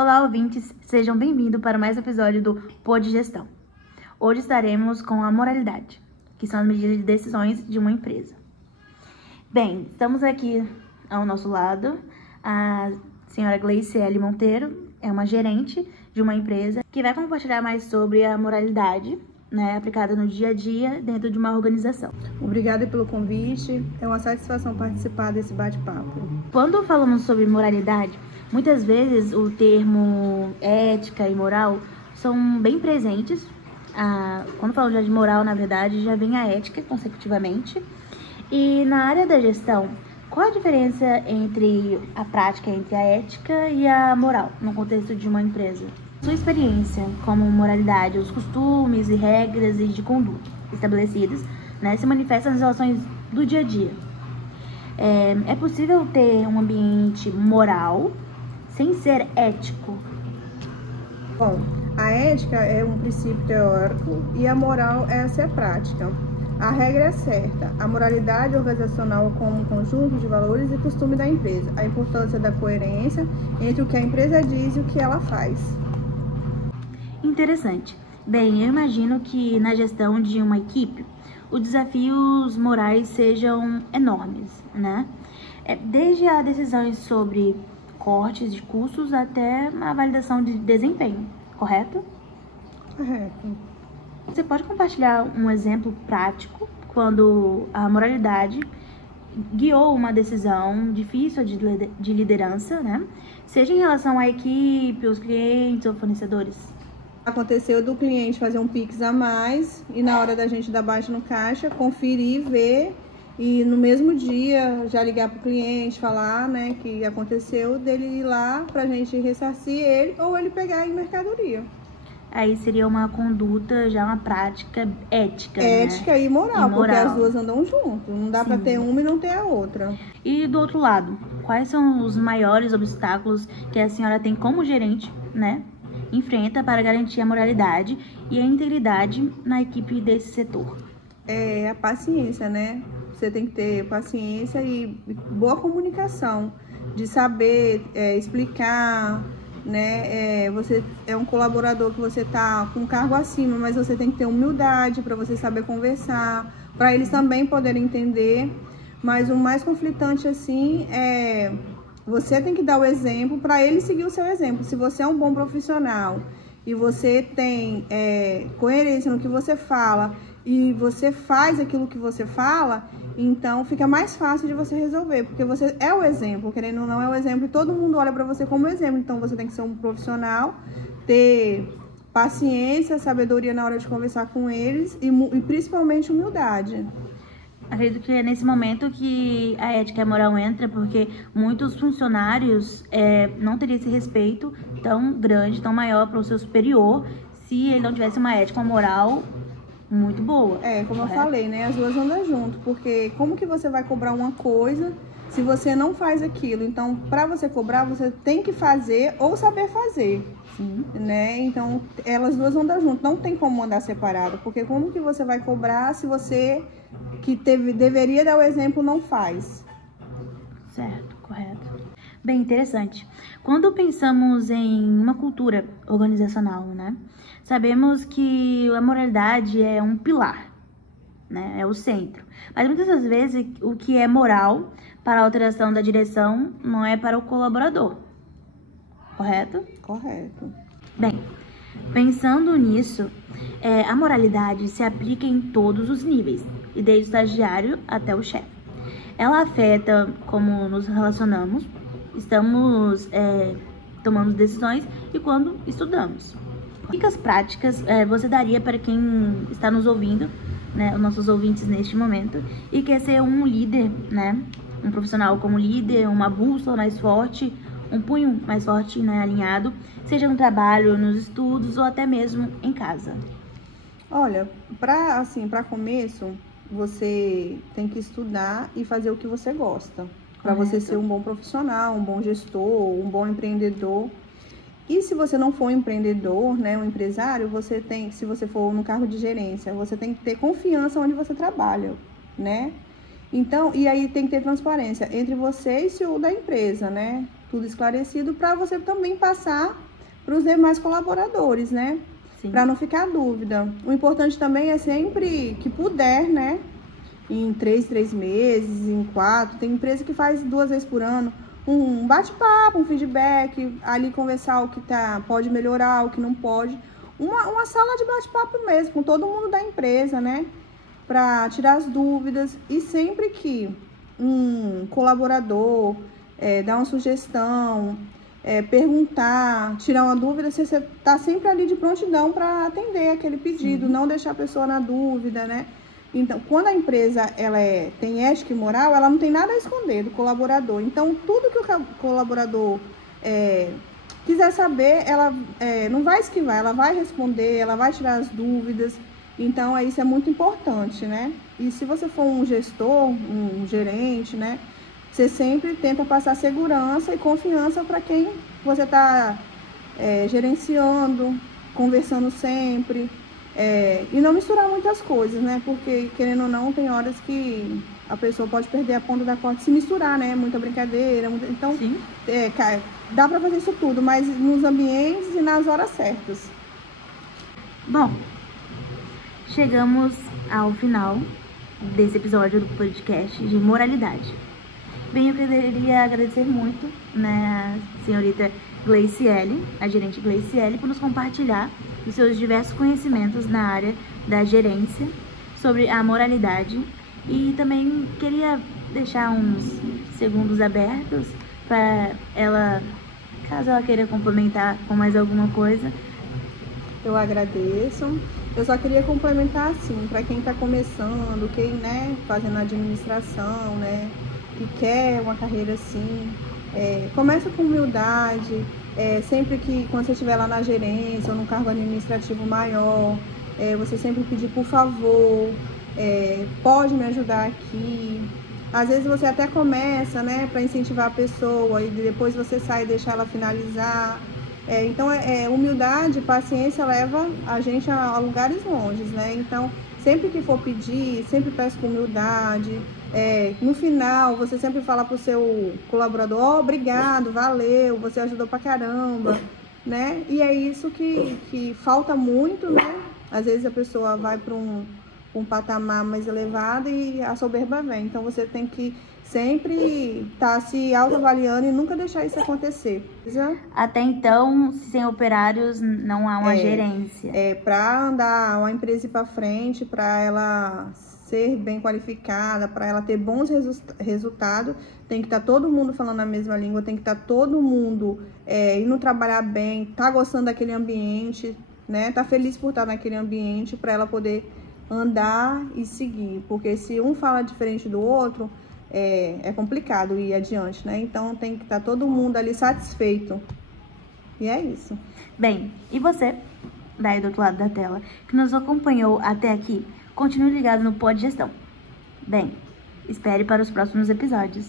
Olá, ouvintes! Sejam bem-vindos para mais um episódio do Pod Gestão. Hoje estaremos com a moralidade, que são as medidas de decisões de uma empresa. Bem, estamos aqui ao nosso lado a senhora Gleiciele Monteiro, é uma gerente de uma empresa que vai compartilhar mais sobre a moralidade, aplicada no dia a dia dentro de uma organização. Obrigada pelo convite, é uma satisfação participar desse bate-papo. Quando falamos sobre moralidade, muitas vezes o termo ética e moral são bem presentes. Quando falamos já de moral, na verdade, já vem a ética consecutivamente. E na área da gestão, qual a diferença entre a prática entre a ética e a moral no contexto de uma empresa? Sua experiência como moralidade, os costumes e regras e de conduta estabelecidos, se manifestam nas relações do dia a dia. É possível ter um ambiente moral sem ser ético? Bom, a ética é um princípio teórico e a moral essa é a prática. A regra é certa, a moralidade organizacional como um conjunto de valores e costumes da empresa, a importância da coerência entre o que a empresa diz e o que ela faz. Interessante. Bem, eu imagino que na gestão de uma equipe, os desafios morais sejam enormes, Desde as decisões sobre cortes de custos até a validação de desempenho, correto? Correto. Você pode compartilhar um exemplo prático quando a moralidade guiou uma decisão difícil de liderança, Seja em relação à equipe, os clientes ou fornecedores? Aconteceu do cliente fazer um Pix a mais e na hora da gente dar baixa no caixa, conferir, ver e no mesmo dia já ligar para o cliente, falar que aconteceu, dele ir lá para a gente ressarcir ele ou ele pegar em mercadoria. Aí seria uma conduta, já uma prática ética, Ética e moral, porque moral. as duas andam juntas. Não dá para ter uma e não ter a outra. E do outro lado, quais são os maiores obstáculos que a senhora tem como gerente, enfrenta para garantir a moralidade e a integridade na equipe desse setor? É a paciência, Você tem que ter paciência e boa comunicação, de saber explicar, Você é um colaborador que você tá com um cargo acima, mas você tem que ter humildade para você saber conversar, para eles também poderem entender. Mas o mais conflitante assim é você tem que dar o exemplo para ele seguir o seu exemplo. Se você é um bom profissional e você tem coerência no que você fala e você faz aquilo que você fala, então fica mais fácil de você resolver, porque você é o exemplo, querendo ou não é o exemplo, e todo mundo olha para você como exemplo. Então você tem que ser um profissional, ter paciência, sabedoria na hora de conversar com eles e principalmente humildade. Acredito que é nesse momento que a ética e a moral entra, porque muitos funcionários não teriam esse respeito tão grande, tão maior para o seu superior, se ele não tivesse uma ética, uma moral muito boa. Como eu falei, as duas andam junto, porque como que você vai cobrar uma coisa se você não faz aquilo? Então, para você cobrar, você tem que fazer ou saber fazer. Sim. Então, elas duas andam junto, não tem como andar separado, porque como que você vai cobrar se você que deveria dar o exemplo não faz? Certo, correto. Bem interessante. Quando pensamos em uma cultura organizacional, sabemos que a moralidade é um pilar, é o centro. Mas muitas das vezes o que é moral para a alteração da direção não é para o colaborador, correto? Correto. Bem, pensando nisso, a moralidade se aplica em todos os níveis, e desde o estagiário até o chefe. Ela afeta como nos relacionamos, estamos tomando decisões e quando estudamos. Que dicas práticas você daria para quem está nos ouvindo, os nossos ouvintes neste momento, e quer ser um líder, um profissional como líder, uma bússola mais forte, um punho mais forte, alinhado, seja no trabalho, nos estudos ou até mesmo em casa? Olha, para começo, você tem que estudar e fazer o que você gosta, para você ser um bom profissional, um bom gestor, um bom empreendedor. E se você não for um empreendedor, um empresário, se você for no cargo de gerência, você tem que ter confiança onde você trabalha, Então, e aí tem que ter transparência entre você e o CEO da empresa, Tudo esclarecido para você também passar para os demais colaboradores, né? Para não ficar dúvida. O importante também é sempre que puder, né? Em 3 meses, em 4. Tem empresa que faz 2 vezes por ano. Um bate-papo, um feedback, ali conversar o que pode melhorar, o que não pode. Uma sala de bate-papo mesmo, com todo mundo da empresa, né? Para tirar as dúvidas. E sempre que um colaborador dá uma sugestão, perguntar, tirar uma dúvida, você está sempre ali de prontidão para atender aquele pedido, não deixar a pessoa na dúvida, né? Então, quando a empresa tem ética e moral, ela não tem nada a esconder do colaborador. Então, tudo que o colaborador quiser saber, ela não vai esquivar, ela vai responder, ela vai tirar as dúvidas. Então, isso é muito importante, né? E se você for um gestor, um gerente, né? Você sempre tenta passar segurança e confiança para quem você está gerenciando, conversando sempre. E não misturar muitas coisas, né? Porque, querendo ou não, tem horas que a pessoa pode perder a ponta da corda se misturar, né? Muita brincadeira. Então, dá para fazer isso tudo, mas nos ambientes e nas horas certas. Bom, chegamos ao final desse episódio do podcast de moralidade. Bem, eu queria agradecer muito, né, a senhorita Gleiciele, a gerente Gleiciele, por nos compartilhar os seus diversos conhecimentos na área da gerência sobre a moralidade. E também queria deixar uns segundos abertos para ela, caso ela queira complementar com mais alguma coisa. Eu agradeço. Eu só queria complementar assim, para quem está começando, quem, né, fazendo administração, né, que quer uma carreira assim, começa com humildade, sempre que quando você estiver lá na gerência ou num cargo administrativo maior, você sempre pedir por favor, pode me ajudar aqui. Às vezes você até começa, né, para incentivar a pessoa e depois você sai e deixa ela finalizar. Então, humildade, paciência leva a gente a lugares longes, né? Então, sempre que for pedir, sempre peça com humildade. No final, você sempre fala para o seu colaborador, obrigado, valeu, você ajudou pra caramba, né? E é isso que falta muito, né? Às vezes a pessoa vai para um patamar mais elevado e a soberba vem. Então, você tem que sempre estar se autoavaliando e nunca deixar isso acontecer. Até então, sem operários, não há uma gerência. Para andar uma empresa para frente, para ela ser bem qualificada, para ela ter bons resultados, tem que estar todo mundo falando a mesma língua, tem que estar todo mundo indo trabalhar bem, tá gostando daquele ambiente, né? Tá feliz por estar naquele ambiente, para ela poder andar e seguir. Porque se um fala diferente do outro, é complicado ir adiante, né? Então tem que estar todo mundo ali satisfeito. E é isso. Bem, e você, daí do outro lado da tela, que nos acompanhou até aqui, continue ligado no Pod Gestão. Bem, espere para os próximos episódios.